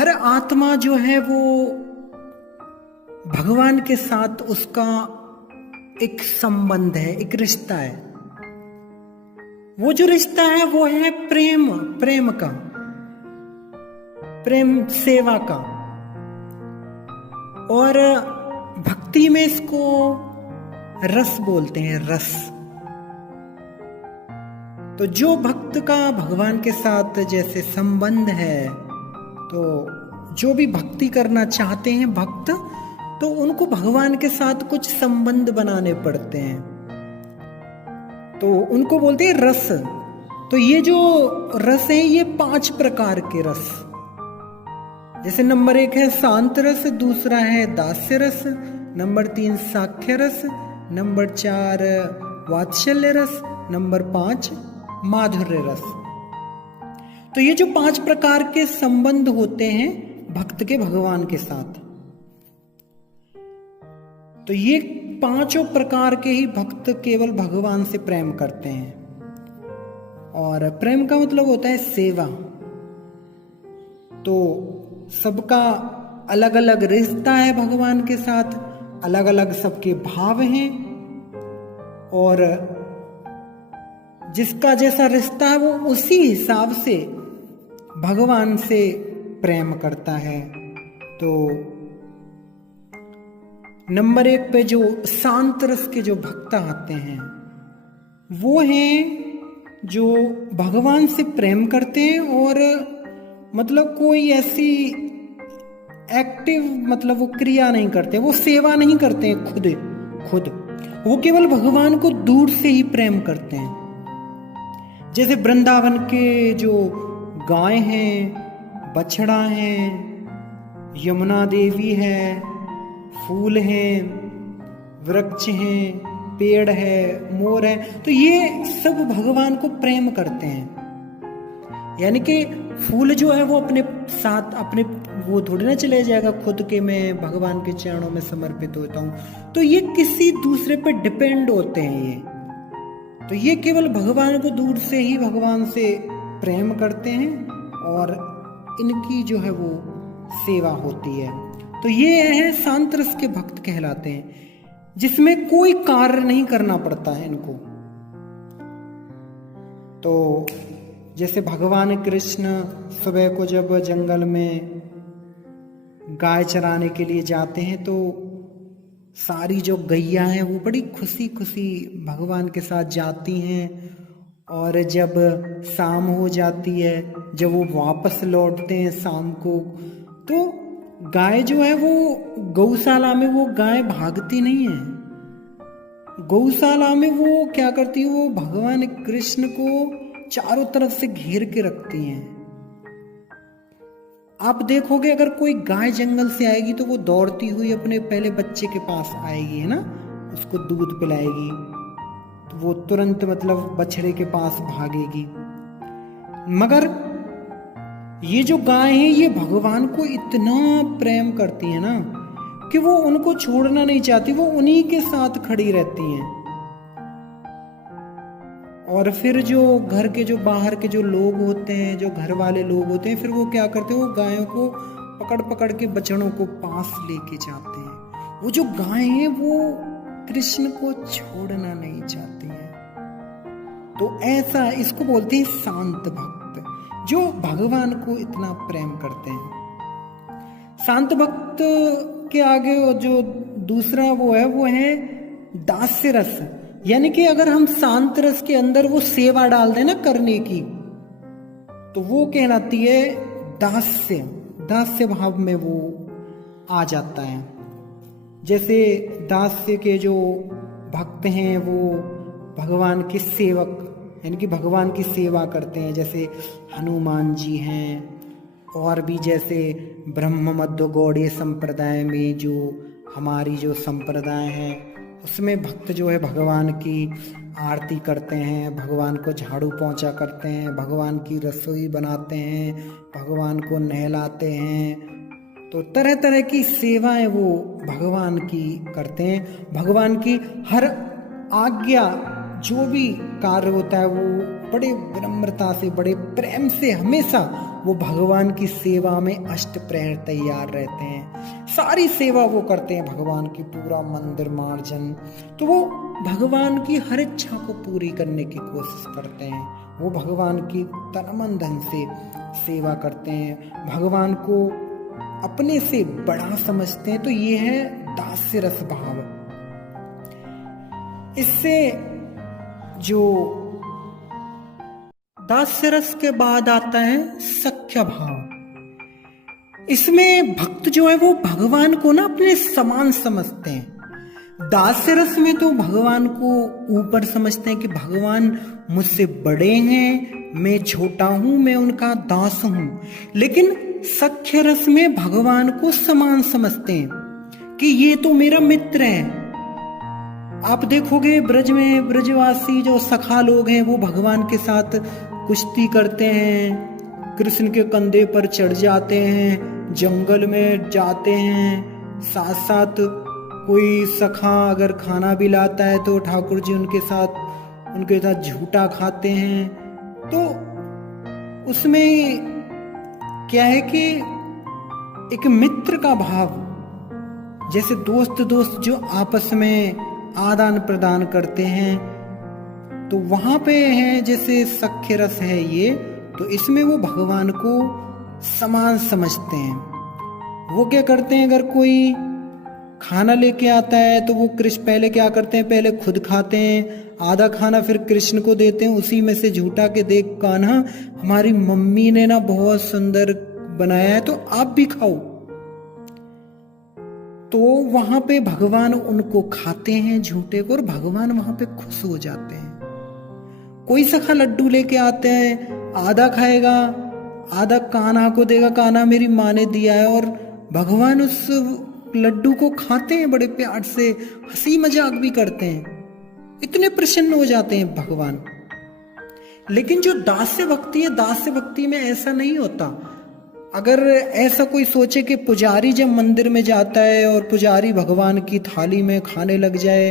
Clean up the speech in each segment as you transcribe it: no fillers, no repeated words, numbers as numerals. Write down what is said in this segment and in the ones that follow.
हर आत्मा जो है वो भगवान के साथ उसका एक संबंध है, एक रिश्ता है। वो जो रिश्ता है वो है प्रेम का, प्रेम सेवा का। और भक्ति में इसको रस बोलते हैं, रस। तो जो भक्त का भगवान के साथ जैसे संबंध है, तो जो भी भक्ति करना चाहते हैं भक्त, तो उनको भगवान के साथ कुछ संबंध बनाने पड़ते हैं, तो उनको बोलते हैं रस। तो ये जो रस है ये 5 प्रकार के रस, जैसे नंबर 1 है शांत रस, दूसरा है दास्य रस, नंबर 3 साख्य रस, नंबर 4 वात्सल्य रस, नंबर 5 माधुर्य रस। तो ये जो 5 प्रकार के संबंध होते हैं भक्त के भगवान के साथ, तो ये 5 प्रकार के ही भक्त केवल भगवान से प्रेम करते हैं। और प्रेम का मतलब होता है सेवा। तो सबका अलग अलग रिश्ता है भगवान के साथ, अलग अलग सबके भाव हैं, और जिसका जैसा रिश्ता है वो उसी हिसाब से भगवान से प्रेम करता है। तो नंबर 1 पे जो शांत रस के जो भक्त आते हैं वो हैं जो भगवान से प्रेम करते हैं, और मतलब कोई ऐसी एक्टिव मतलब वो क्रिया नहीं करते, वो सेवा नहीं करते हैं खुद वो केवल भगवान को दूर से ही प्रेम करते हैं। जैसे वृंदावन के जो गाय हैं, बछड़ा है, यमुना देवी है, फूल हैं, वृक्ष हैं, पेड़ है, मोर है, तो ये सब भगवान को प्रेम करते हैं। यानी कि फूल जो है वो अपने साथ अपने वो थोड़ी ना चले जाएगा खुद के, मैं भगवान के चरणों में समर्पित होता हूँ। तो ये किसी दूसरे पे डिपेंड होते हैं ये। तो ये केवल भगवान को दूर से ही भगवान से प्रेम करते हैं, और इनकी जो है वो सेवा होती है। तो ये है शांत रस के भक्त कहलाते हैं, जिसमें कोई कार्य नहीं करना पड़ता है इनको। तो जैसे भगवान कृष्ण सुबह को जब जंगल में गाय चराने के लिए जाते हैं, तो सारी जो गैया हैं वो बड़ी खुशी खुशी भगवान के साथ जाती हैं। और जब शाम हो जाती है, जब वो वापस लौटते हैं शाम को, तो गाय जो है वो गौशाला में वो गाय भागती नहीं है। गौशाला में वो क्या करती है, वो भगवान कृष्ण को चारों तरफ से घेर के रखती हैं। आप देखोगे अगर कोई गाय जंगल से आएगी तो वो दौड़ती हुई अपने पहले बच्चे के पास आएगी, है ना, उसको दूध पिलाएगी, तो वो तुरंत मतलब बछड़े के पास भागेगी। मगर ये जो गाय है ये भगवान को इतना प्रेम करती है ना कि वो उनको छोड़ना नहीं चाहती, वो उन्हीं के साथ खड़ी रहती हैं। और फिर जो घर के जो बाहर के जो लोग होते हैं, जो घर वाले लोग होते हैं, फिर वो क्या करते हैं, वो गायों को पकड़ पकड़ के बछड़ों को पास लेके जाते हैं। वो जो गाय है वो कृष्ण को छोड़ना नहीं चाहती है। तो ऐसा इसको बोलते हैं शांत भक्त, जो भगवान को इतना प्रेम करते हैं। शांत भक्त के आगे जो दूसरा वो है दास्य रस। यानी कि अगर हम शांत रस के अंदर वो सेवा डाल दें ना करने की, तो वो कहलाती है दास्य भाव में वो आ जाता है। जैसे दास्य के जो भक्त हैं वो भगवान के सेवक, यानी कि भगवान की सेवा करते हैं, जैसे हनुमान जी हैं, और भी जैसे ब्रह्म मध्य गौड़ीय संप्रदाय में जो हमारी जो संप्रदाय है उसमें भक्त जो है भगवान की आरती करते हैं, भगवान को झाड़ू पोंछा करते हैं, भगवान की रसोई बनाते हैं, भगवान को नहलाते हैं। तो तरह तरह की सेवाएं वो भगवान की करते हैं। भगवान की हर आज्ञा जो भी कार्य होता है वो बड़े विनम्रता से, बड़े प्रेम से हमेशा वो भगवान की सेवा में अष्ट प्रहर तैयार रहते हैं, सारी सेवा वो करते हैं भगवान की, पूरा मंदिर मार्जन। तो वो भगवान की हर इच्छा को पूरी करने की कोशिश करते हैं, वो भगवान की तन मन धन से सेवा करते हैं, भगवान को अपने से बड़ा समझते हैं। तो ये है दास्य रस भाव। इससे जो दास्य रस के बाद आता है सख्य भाव। इसमें भक्त जो है वो भगवान को ना अपने समान समझते हैं। दास्य रस में तो भगवान को ऊपर समझते हैं कि भगवान मुझसे बड़े हैं, मैं छोटा हूं, मैं उनका दास हूं। लेकिन सख्य रस में भगवान को समान समझते हैं कि ये तो मेरा मित्र है। आप देखोगे ब्रज में ब्रजवासी जो सखा लोग हैं वो भगवान के साथ कुश्ती करते हैं, कृष्ण के कंधे पर चढ़ जाते हैं, जंगल में जाते हैं, साथ साथ कोई सखा अगर खाना भी लाता है तो ठाकुर जी उनके साथ झूठा खाते हैं। तो उसमें क्या है कि एक मित्र का भाव, जैसे दोस्त दोस्त जो आपस में आदान प्रदान करते हैं, तो वहां पे है जैसे सख्य रस है ये। तो इसमें वो भगवान को समान समझते हैं। वो क्या करते हैं, अगर कोई खाना लेके आता है तो वो कृष्ण पहले क्या करते हैं, पहले खुद खाते हैं, आधा खाना फिर कृष्ण को देते हैं। उसी में से झूठा के देख कान्हा हमारी मम्मी ने ना बहुत सुंदर बनाया है, तो आप भी खाओ। तो वहां पे भगवान उनको खाते हैं झूठे को, और भगवान वहां पे खुश हो जाते हैं। कोई सखा लड्डू लेके आते हैं, आधा खाएगा, आधा कान्हा को देगा, कान्हा मेरी माँ ने दिया है, और भगवान उस लड्डू को खाते हैं बड़े प्यार से, हंसी मजाक भी करते हैं, इतने प्रसन्न हो जाते हैं भगवान। लेकिन जो दास्य भक्ति है, दास्य भक्ति में ऐसा नहीं होता। अगर ऐसा कोई सोचे कि पुजारी जब मंदिर में जाता है और पुजारी भगवान की थाली में खाने लग जाए,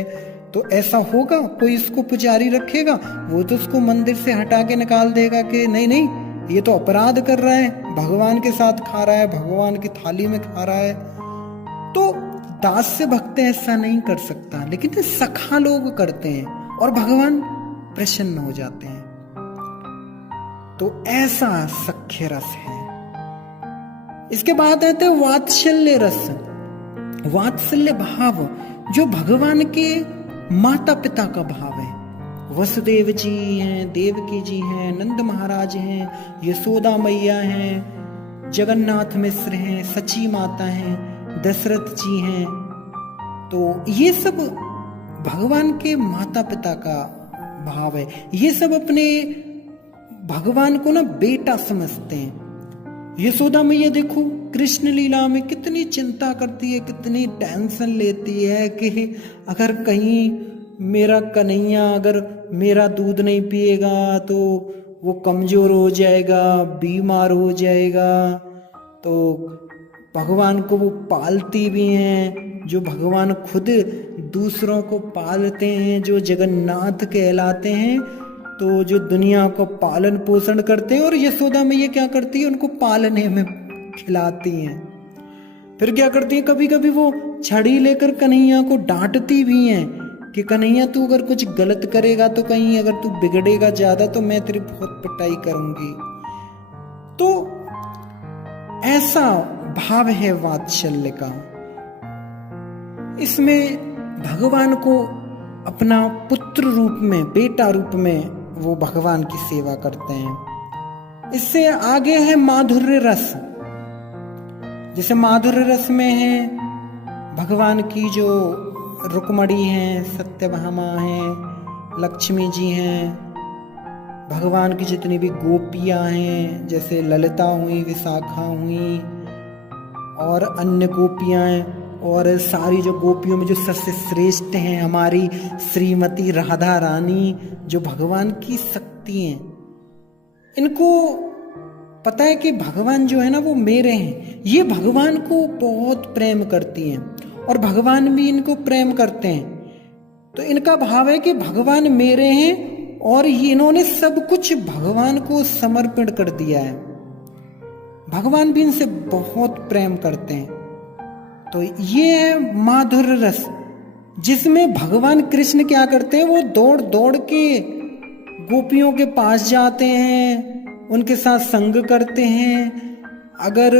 तो ऐसा होगा? कोई इसको पुजारी रखेगा? वो तो उसको मंदिर से हटा के निकाल देगा कि नहीं नहीं, ये तो अपराध कर रहा है, भगवान के साथ खा रहा है, भगवान की थाली में खा रहा है। तो दास्य भक्त ऐसा नहीं कर सकता, लेकिन सखा लोग करते हैं और भगवान प्रसन्न हो जाते हैं। तो ऐसा सख्य रस है। इसके बाद आते हैं वात्सल्य रस, वात्सल्य भाव, जो भगवान के माता पिता का भाव है। वसुदेव जी हैं, देवकी जी हैं, नंद महाराज हैं, यशोदा मैया हैं, जगन्नाथ मिश्र हैं, सची माता हैं, दशरथ जी हैं। तो ये सब भगवान के माता पिता का भाव है। ये सब अपने भगवान को ना बेटा समझते हैं। यशोदा मैया देखो कृष्ण लीला में कितनी चिंता करती है, कितनी टेंशन लेती है कि अगर कहीं मेरा कन्हैया अगर मेरा दूध नहीं पिएगा तो वो कमजोर हो जाएगा, बीमार हो जाएगा। तो भगवान को वो पालती भी हैं, जो भगवान खुद दूसरों को पालते हैं, जो जगन्नाथ कहलाते हैं, तो जो दुनिया को पालन पोषण करते हैं। और यशोदा मैया क्या करती है, उनको पालने में खिलाती हैं। फिर क्या करती है, कभी कभी वो छड़ी लेकर कन्हैया को डांटती भी हैं कि कन्हैया तू अगर कुछ गलत करेगा तो कहीं अगर तू बिगड़ेगा ज्यादा तो मैं तेरी बहुत पिटाई करूंगी। तो ऐसा भाव है वात्सल्य का। इसमें भगवान को अपना पुत्र रूप में, बेटा रूप में वो भगवान की सेवा करते हैं। इससे आगे है माधुर्य रस। जैसे माधुर्य रस में है भगवान की जो रुक्मणी हैं, सत्यभामा हैं, लक्ष्मी जी हैं, भगवान की जितनी भी गोपियां हैं, जैसे ललिता हुई, विशाखा हुई और अन्य गोपियां हैं, और सारी जो गोपियों में जो सबसे श्रेष्ठ हैं हमारी श्रीमती राधा रानी, जो भगवान की शक्ति हैं। इनको पता है कि भगवान जो है ना वो मेरे हैं। ये भगवान को बहुत प्रेम करती हैं और भगवान भी इनको प्रेम करते हैं। तो इनका भाव है कि भगवान मेरे हैं और इन्होंने सब कुछ भगवान को समर्पण कर दिया है। भगवान भी इनसे बहुत प्रेम करते हैं। तो ये है माधुर्य रस, जिसमें भगवान कृष्ण क्या करते हैं, वो दौड़ दौड़ के गोपियों के पास जाते हैं, उनके साथ संग करते हैं। अगर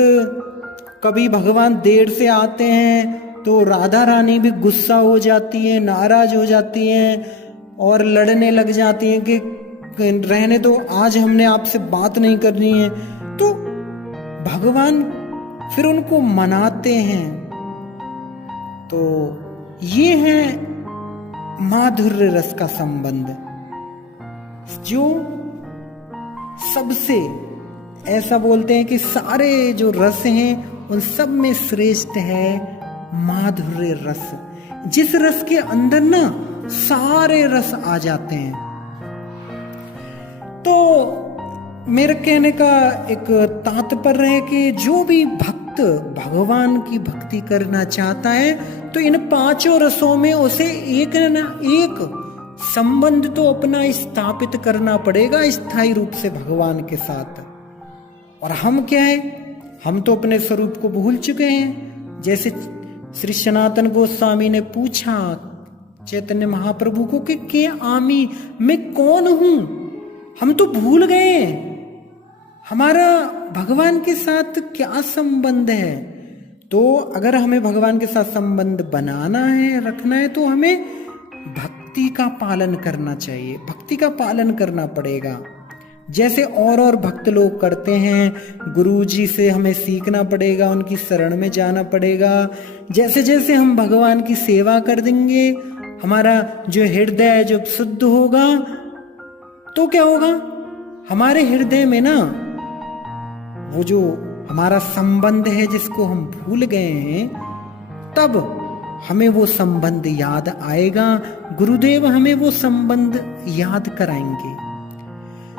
कभी भगवान देर से आते हैं तो राधा रानी भी गुस्सा हो जाती है, नाराज हो जाती हैं और लड़ने लग जाती हैं कि रहने दो, आज हमने आपसे बात नहीं करनी है। तो भगवान फिर उनको मनाते हैं। तो ये है माधुर्य रस का संबंध, जो सबसे ऐसा बोलते हैं कि सारे जो रस हैं उन सब में श्रेष्ठ है माधुर्य रस, जिस रस के अंदर ना सारे रस आ जाते हैं। तो मेरे कहने का एक तात्पर्य है कि जो भी भक्त भगवान की भक्ति करना चाहता है तो इन पांचों रसों में उसे एक न एक संबंध तो अपना स्थापित करना पड़ेगा स्थायी रूप से भगवान के साथ। और हम क्या है, हम तो अपने स्वरूप को भूल चुके हैं। जैसे श्री सनातन गोस्वामी ने पूछा चैतन्य महाप्रभु को कि के आमी, मैं कौन हूं, हम तो भूल गए हमारा भगवान के साथ क्या संबंध है। तो अगर हमें भगवान के साथ संबंध बनाना है, रखना है, तो हमें भक्ति का पालन करना चाहिए, भक्ति का पालन करना पड़ेगा। जैसे और भक्त लोग करते हैं, गुरु जी से हमें सीखना पड़ेगा, उनकी शरण में जाना पड़ेगा। जैसे जैसे हम भगवान की सेवा कर देंगे, हमारा जो हृदय जब शुद्ध होगा तो क्या होगा, हमारे हृदय में ना वो जो हमारा संबंध है जिसको हम भूल गए हैं, तब हमें वो संबंध याद आएगा, गुरुदेव हमें वो संबंध याद कराएंगे।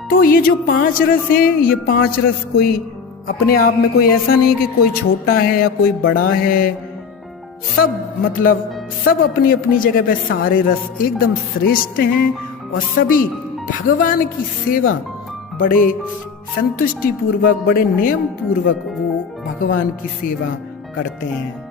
तो ये जो पांच रस है, ये पांच रस कोई अपने आप में कोई ऐसा नहीं कि कोई छोटा है या कोई बड़ा है, सब मतलब सब अपनी अपनी जगह पे सारे रस एकदम श्रेष्ठ हैं और सभी भगवान की सेवा बड़े संतुष्टि पूर्वक, बड़े नियम पूर्वक वो भगवान की सेवा करते हैं।